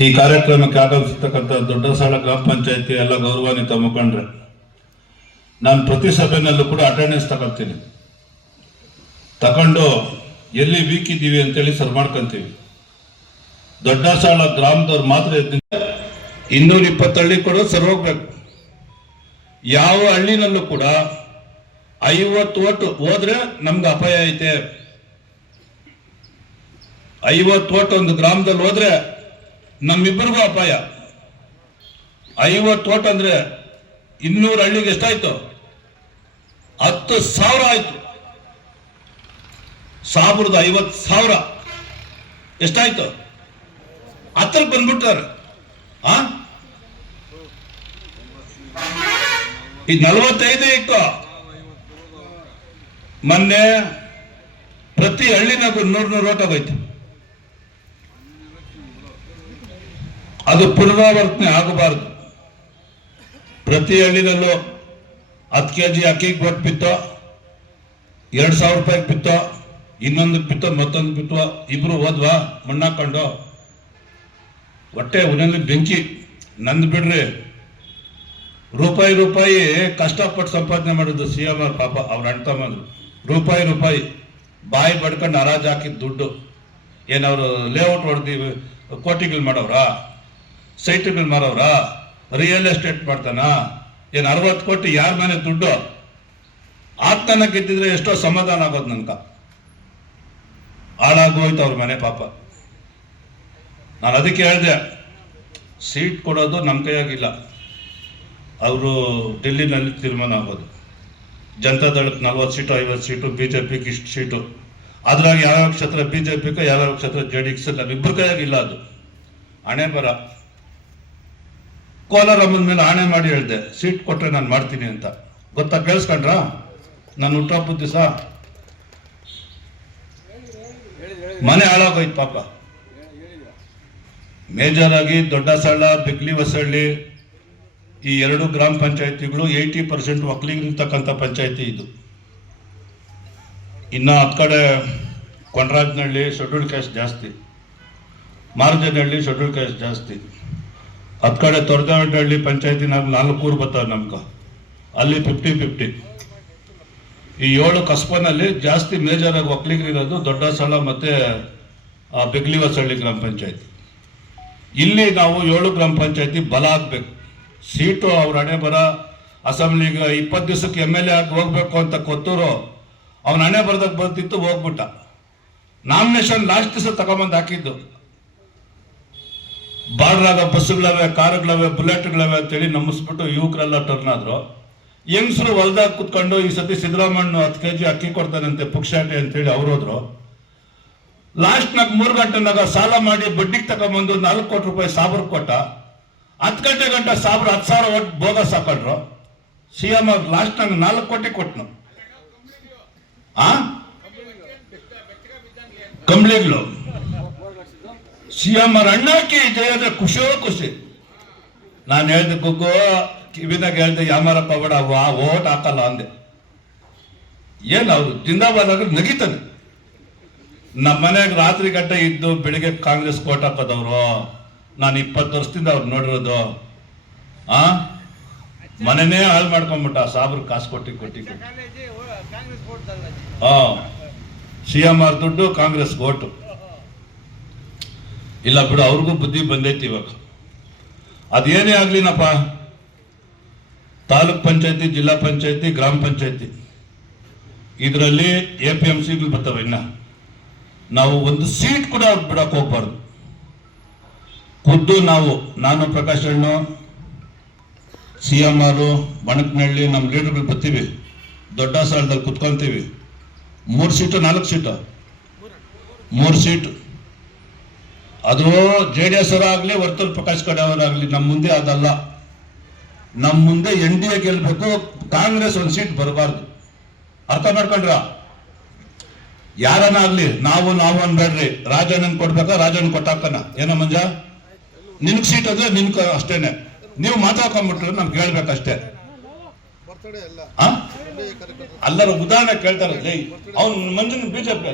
ಈ ಕಾರ್ಯಕ್ರಮಕ್ಕೆ ಆಗಮಿಸತಕ್ಕಂಥ ದೊಡ್ಡಸಾಳ ಗ್ರಾಮ ಪಂಚಾಯತಿ ಎಲ್ಲ ಗೌರವಾನ್ವಿತ ಮುಖಂಡ್ರೆ, ನಾನು ಪ್ರತಿ ಸಭೆನಲ್ಲೂ ಕೂಡ ಅಟೆಂಡೆನ್ಸ್ ತಗೊಂಡು ಎಲ್ಲಿ ವೀಕ್ ಇದ್ದೀವಿ ಅಂತೇಳಿ ಸರ್ ಮಾಡ್ಕೊಂತೀವಿ. ದೊಡ್ಡಸಾಳ ಗ್ರಾಮದವ್ರು ಮಾತ್ರ 220 ಹಳ್ಳಿ ಕೂಡ ಸರ್ ಹೋಗ್ಬೇಕು. ಯಾವ ಹಳ್ಳಿನಲ್ಲೂ ಕೂಡ 50 ಓಟ್ ಹೋದ್ರೆ ನಮ್ಗೆ ಅಪಾಯ ಐತೆ. 50 ಓಟ್ ಒಂದು ಗ್ರಾಮದಲ್ಲಿ ಹೋದ್ರೆ ನಮ್ಮಿಬ್ಬರಿಗೂ ಅಪಾಯ. 50 ಓಟ್ ಅಂದ್ರೆ 200 ಹಳ್ಳಿಗೆ ಎಷ್ಟಾಯ್ತು? 10,000 ಆಯ್ತು. 50,000 ಎಷ್ಟಾಯ್ತು? 10 ಬಂದ್ಬಿಟ್ಟಾರೆ. ಈ 45 ಇತ್ತು. ಮೊನ್ನೆ ಪ್ರತಿ ಹಳ್ಳಿನಾಗೂ 100 ಓಟ್ ಆಗೋಯ್ತು. ಅದು ಪುನರಾವರ್ತನೆ ಆಗಬಾರದು. ಪ್ರತಿ ಹಳ್ಳಿನಲ್ಲೂ 10 kg ಅಕ್ಕಿಗೆ ಕೊಟ್ಟು ಬಿತ್ತೋ, 2,000 ರೂಪಾಯಿಗೆ ಬಿತ್ತೋ, ಇನ್ನೊಂದು ಬಿತ್ತೋ, ಮತ್ತೊಂದು ಬಿತ್ತೋ, ಇಬ್ರು ಹೋದ್ವಾ ಮಣ್ಣಾಕೊಂಡು ಹೊಟ್ಟೆ ಉನಲ್ಲಿ ಬೆಂಕಿ. ನಂದು ಬಿಡ್ರಿ, ರೂಪಾಯಿ ಕಷ್ಟಪಟ್ಟು ಸಂಪಾದನೆ ಮಾಡಿದ್ದು CM ಪಾಪ ಅವ್ರ ಅಣ್ಣ ತಮ್ಮಂದ್ರು. ರೂಪಾಯಿ ಬಾಯಿ ಬಡ್ಕೊಂಡು ಹರಾಜು ಹಾಕಿದ ದುಡ್ಡು. ಏನವರು ಲೇಔಟ್ ಹೊಡೆದು ಕೋಟಿಗಳು ಮಾಡವ್ರ, ಸೈಟ್ಗಳು ಮಾರವ್ರ, ರಿಯಲ್ ಎಸ್ಟೇಟ್ ಮಾಡ್ತಾನ? ಏನು 60 ಕೋಟಿ ಯಾರ ಮನೆ ದುಡ್ಡು? ಆತ್ಮನ ಗೆದ್ದಿದ್ರೆ ಎಷ್ಟೋ ಸಮಾಧಾನ ಆಗೋದು. ನನ್ಕ ಹಾಳಾಗೋಯ್ತು ಅವ್ರ ಮನೆ ಪಾಪ. ನಾನು ಅದಕ್ಕೆ ಹೇಳಿದೆ, ಸೀಟ್ ಕೊಡೋದು ನಮ್ಮ ಕೈಯಾಗಿಲ್ಲ, ಅವರು ಡೆಲ್ಲಿನಲ್ಲಿ ತೀರ್ಮಾನ ಆಗೋದು. ಜನತಾದಳಕ್ಕೆ 40 ಸೀಟು 50 ಸೀಟು, BJPಗೆ ಇಷ್ಟು ಸೀಟು. ಅದ್ರಾಗ ಯಾವ್ಯಾವ ಕ್ಷೇತ್ರ BJPಗೆ, ಯಾವ್ಯಾವ ಕ್ಷೇತ್ರ JDS, ನಮ್ಮಿಬ್ಬರ ಕೈಯಾಗಿಲ್ಲ. ಅದು ಹಣೆ ಬರ. ಕೋಲಾರಮ್ಮನ ಮೇಲೆ ಆಣೆ ಮಾಡಿ ಹೇಳಿದೆ, ಸೀಟ್ ಕೊಟ್ರೆ ನಾನು ಮಾಡ್ತೀನಿ ಅಂತ. ಗೊತ್ತಾ? ಕೇಳಿಸ್ಕೊಂಡ್ರ? ನಾನು ಹುಟ್ಟುಹಬ್ಬದ ದಿವಸ ಮನೆ ಹಾಳಾಗೋಯ್ತು ಪಾಪ. ಮೇಜರ್ ಆಗಿ ದೊಡ್ಡಸಾಳ, ಬಿಗ್ಲಿ ಹೊಸಳ್ಳಿ ಈ 2 ಗ್ರಾಮ ಪಂಚಾಯತಿಗಳು 80% ಒಕ್ಕಲಿಗರಿರ್ತಕ್ಕಂಥ ಪಂಚಾಯತಿ ಇದು. ಇನ್ನು 10 ಕಡೆ ಕೊಂಡರಾಜನಹಳ್ಳಿ ಶೆಡ್ಯೂಲ್ ಕ್ಯಾಸ್ಟ್ ಜಾಸ್ತಿ, ಮಾರ್ಜನಹಳ್ಳಿ ಶೆಡ್ಯೂಲ್ ಕ್ಯಾಸ್ಟ್ ಜಾಸ್ತಿ. 10 ಕಡೆ ತೊರದಹಳ್ಳಿ ಪಂಚಾಯತಿನಾಗ 4 ಊರು ಬರ್ತಾವೆ ನಮ್ಗೆ, ಅಲ್ಲಿ 50-50. ಈ 7 ಕಸ್ಬನಲ್ಲಿ ಜಾಸ್ತಿ ಮೇಜರ್ ಆಗಿ ಒಕ್ಕಲಿಗರಿರೋದು ದೊಡ್ಡಸಾಳ ಮತ್ತೆ ಬಿಗ್ಲಿ ಹೊಸಳ್ಳಿ ಗ್ರಾಮ ಪಂಚಾಯತಿ. ಇಲ್ಲಿ ನಾವು 7 ಗ್ರಾಮ ಪಂಚಾಯತಿ ಬಲ ಆಗ್ಬೇಕು. ಸೀಟು ಅವ್ರ ಹಣೆ ಬರ. ಅಸೆಂಬ್ಲಿಗೆ 20 ದಿವಸಕ್ಕೆ MLA ಆಗಿ ಹೋಗ್ಬೇಕು ಅಂತ ಕೊತ್ತೂರು ಅವನ ಹಣೆ ಬರದಾಗ ಬರ್ತಿತ್ತು, ಹೋಗ್ಬಿಟ್ಟ. ನಾಮಿನೇಷನ್ ಲಾಸ್ಟ್ ದಿವಸ ತಗೊಂಬಂದು ಹಾಕಿದ್ದು. ಬಾರ್ಡ್ರಾಗ ಬಸ್ಸುಗಳವೆ, ಕಾರುಗಳವೆ, ಬುಲೆಟ್ಗಳವೆ ಅಂತೇಳಿ ನಂಬಿಸ್ಬಿಟ್ಟು ಯುವಕರೆಲ್ಲ ಟರ್ನ್ ಆದ್ರು. ಹೆಂಗಸರು ಹೊಲ್ದಾಗ ಕುತ್ಕೊಂಡು ಈ ಸತಿ ಸಿದ್ದರಾಮಣ್ಣ 10 kg ಅಕ್ಕಿ ಕೊಡ್ತಾನಂತೆ ಪುಕ್ಷಾಟೆ ಅಂತೇಳಿ ಅವ್ರೋದ್ರು. ಲಾಸ್ಟ್ನಾಗ 3 ಗಂಟೆನಾಗ ಸಾಲ ಮಾಡಿ ಬಡ್ಡಿಗೆ ತಗೊಂಬಂದು 4 ಕೋಟಿ ರೂಪಾಯಿ ಸಾಬ್ರಿಗೆ ಕೊಟ್ಟ. 10 ಗಂಟೆ ಸಾಬ್ರು 10,000 ಓಟ್ ಬೋಗಸ್ ಹಾಕೊಂಡ್ರು. CM ಅವ್ರು ಲಾಸ್ಟ್ನಾಗ 4 ಕೋಟಿ ಕೊಟ್ಟನು. ಕಂಬ್ಳಿಗಳು CM ಅವ್ರ ಅಣ್ಣಾಕಿ ಜಯದ ಖುಷಿಯೋ ಖುಷಿ. ನಾನು ಹೇಳ್ದೆ, ಗುಗ್ಗು ಕಿವಿನಾಗ ಹೇಳ್ದೆ, ಯಾಮಾರಪ್ಪ ಬೇಡ, ಓಟ್ ಹಾಕಲ್ಲ ಅಂದೆ. ಏನ್ ಅವ್ರು ಜಿಂದಾಬಾದ್ ಆಗ ನಗಿತಾನೆ. ನಮ್ಮ ಮನೆಯಾಗ ರಾತ್ರಿ ಗಂಟೆ ಇದ್ದು ಬೆಳಿಗ್ಗೆ ಕಾಂಗ್ರೆಸ್ ಕೋಟ್ ಹಾಕೋದವ್ರು. ನಾನು 20 ವರ್ಷದಿಂದ ಅವ್ರು ನೋಡಿರೋದು. ಮನೆನೇ ಹಾಳು ಮಾಡ್ಕೊಂಡ್ಬಿಟ್ಟ ಸಾಬ್ರು ಕಾಸು ಕೊಟ್ಟಿ. CM ಅವ್ರ ದುಡ್ಡು ಕಾಂಗ್ರೆಸ್ ಓಟು. ಇಲ್ಲ ಬಿಡು, ಅವ್ರಿಗೂ ಬುದ್ಧಿ ಬಂದೈತಿ ಇವಾಗ. ಅದೇನೇ ಆಗ್ಲಿನಪ್ಪ, ತಾಲೂಕ್ ಪಂಚಾಯತಿ, ಜಿಲ್ಲಾ ಪಂಚಾಯತಿ, ಗ್ರಾಮ ಪಂಚಾಯತಿ ಇದರಲ್ಲಿ APMCಗಳು ಬರ್ತವೆ. ಇನ್ನ ನಾವು ಒಂದು ಸೀಟ್ ಕೂಡ ಅವ್ರು ಬಿಡಕ್ಕೆ ಹೋಗ್ಬಾರ್ದು. ಖುದ್ದು ನಾನು ಪ್ರಕಾಶ್ ಅಣ್ಣ, CM ಅವರು, ಬಣಕನಹಳ್ಳಿ ನಮ್ಮ ಲೀಡರ್ಗಳು ಬರ್ತೀವಿ. ದೊಡ್ಡಸಾಳದಲ್ಲಿ ಕುತ್ಕೊಂತೀವಿ. 3 ಸೀಟು 4 ಸೀಟು 3 ಸೀಟು. ಅದು JDS ಅವರಾಗ್ಲಿ, ವರ್ತೂರ್ ಪ್ರಕಾಶ್ ಕಡೆ ಅವರಾಗ್ಲಿ, ನಮ್ಮ ಮುಂದೆ ಅದಲ್ಲ. ನಮ್ಮ ಮುಂದೆ NDA ಗೆಲ್ಬೇಕು, ಕಾಂಗ್ರೆಸ್ 1 ಸೀಟ್ ಬರಬಾರ್ದು. ಅರ್ಥ ಮಾಡ್ಕೊಂಡ್ರ? ಯಾರನ್ನಾಗ್ಲಿ ನಾವು ಅನ್ಬೇಡ್ರಿ. ರಾಜಣ್ಣನ್ ಕೊಡ್ಬೇಕಾ? ರಾಜಣ್ಣ ಕೊಟ್ಟಾಕನ ಏನೋ ಮಂಜ, ನಿನ್ಗೆ ಸೀಟ್ ಅಂದ್ರೆ ನಿನ್ಕ ಅಷ್ಟೇನೆ. ನೀವು ಮಾತಾಡ್ಕೊಂಡ್ಬಿಟ್ರೆ ನಮ್ಗೆ ಹೇಳ್ಬೇಕಷ್ಟೇ. ಅಲ್ಲರ ಉದಾಹರಣೆ ಕೇಳ್ತಾರೆ. ಅವ್ನು ಮಂಜನ್ BJP